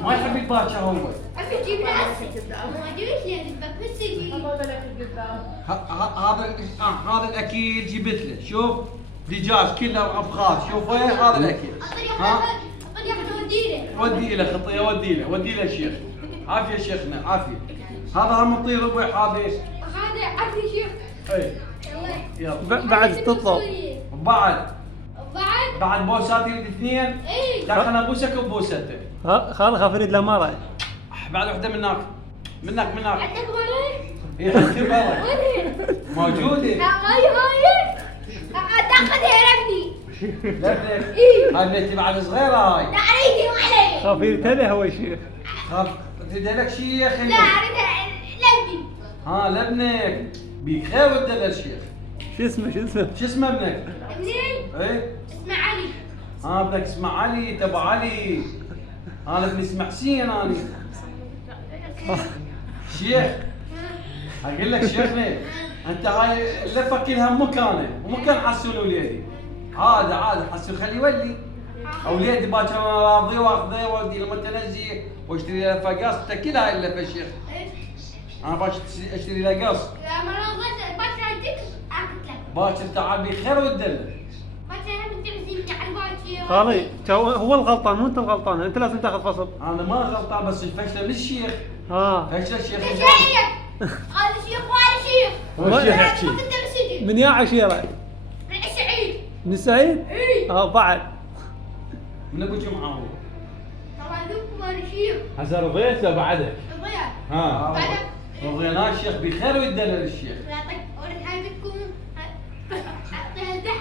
ما يحب الباكر هو. أبي أجيب هسه. ما أدري لين بس يجي. هذا الاكل جبت له. شوف دجاج كله ابخار. شوف هذا الاكل. ها ودي له خطيه. ودي له الشيخ. عافيه شيخنا عافيه. هذا هم الطير ابوي هذا عافية شيخ. اي يلا بعد تطلب. بعد بوسات يريد اثنين. اي لا خلنا ابوسك وبوسته. خال خاف يريد له مرة. بعد وحده منك. عندك مرة؟ هي حتى مرة وين؟ موجوده. لا هاي تاخذها ربني. لبنك. اي هاي بنتي بعد صغيره هاي. لا عليك وعلي. خاف يريد هو شيخ. خاف تريد لك شيء يا اخي. لا اريدها لبني. ها لبنك بيك خير ودنا الشيخ. شو اسمه؟ شو اسمه ابنك؟ ابني ايه اسمه علي. ابنك اسمه علي تبع علي. انا ابني اسمه حسين انا. شيخ اقول لك شيخنا انت هاي اللفه كلها مكانه ومكان حسون وليدي. عادي حسون خليه يولي. اوليدي باكر انا راضي واخذه واودي له متنزه واشتري له قص. كلها هاي اللفه شيخ. انا باكر اشتري له قص. لا مرة باكر اديك اكل لك. باكر تعال بخير ودله. باكر هم تعزمني على باكر. خالي هو الغلطان مو انت الغلطان. انت لازم تاخذ فصل. انا ما غلطان بس الفشله للشيخ. فشله الشيخ. هذا شيخ وهذا شيخ. هو الشيخ يحكي. من يا عشيرة؟ من السعيد. من السعيد؟ اي بعد من ابو جمعه هو. طبعا لكم هذا شيخ. هسه رضيت له بعدك. رضيع. ها رضينا الشيخ بخير ودنا للشيخ. يعطيك اول حاجه تكون اعطيها الذهب.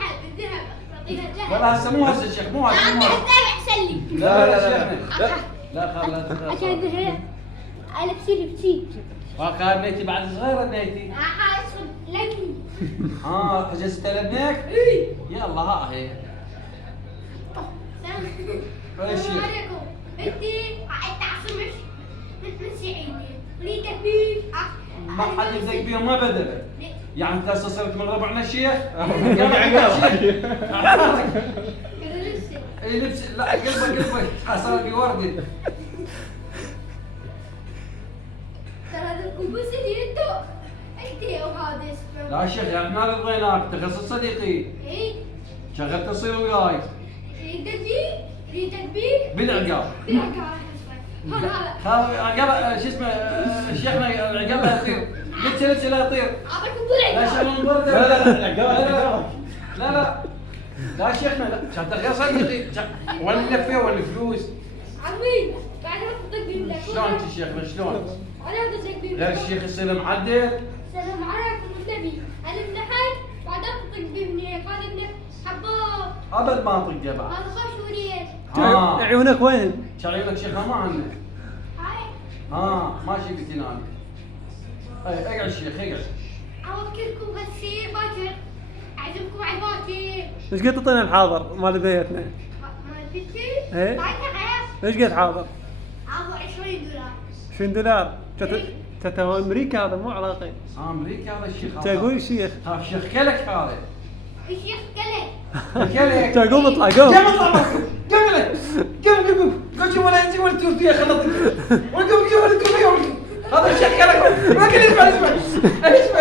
اعطيها الذهب. ولا هسه مو هسه الشيخ مو هسه. اعطيها الذهب احسن لي. لا شيخنا. لا خل لا تخاف. عشان الذهب. انا بسيلي. كان نيتي بعد صغيره نيتي. اصفر لبني. حجزت لابنك؟ اي يلا ها هي. السلام عليكم. انتي تعصمش من سعيد. اريد تكبير. ما حد يزق بيهم ما بدله. يعني انت هسه صرت من ربعنا الشيخ؟ اي لبس لا قلبه حصل لي ورده. ترى الكوبوس اللي انتي وهذا اسمه. لا شيخ يعني ما رضيناك تخصص صديقي. اي شغلت تصير وياي. اريد تكبير. بالعقاب. هذا شو اسمه شيخنا عقاب يطير. قلت له يطير. اعطيكم لا بالعقاب. شيخنا نبرد. لا شيخنا لا كان غير صديقي. ولا اللفه ولا الفلوس. عمي بعد ما تطقين لك. شلون انت شيخنا شلون؟ انا بدي تكبير. غير الشيخ يصير معدل. السلام عليكم النبي. انا ابن حي بعدين تطق بابني. هذا ابن حباب. ابد ما اطقه بعد. هذا خش وليد. عيونك وين؟ شعيرك شيخنا ما عندنا. هاي ما شفت هنا. اي اقعد شيخ اقعد. اوكلكم هالشيء باكر. اعزمكم على باكر. ايش قد تعطينا الحاضر مال بيتنا؟ ما تبكي؟ إيه؟ باكر عيب. ايش قد حاضر؟ عفوا $20. تتا امريكا هذا مو عراقي. امريكا هذا الشيخ. تقول الشيخ. شيخ كلك هذا. الشيخ كله. كلك. قوم اطلع قوم اطلع. قوم شوف ولا انت ولا تورتيه خلطك. قوم ولا تورتيه. هذا الشيخ كلك. ما كان اسمع.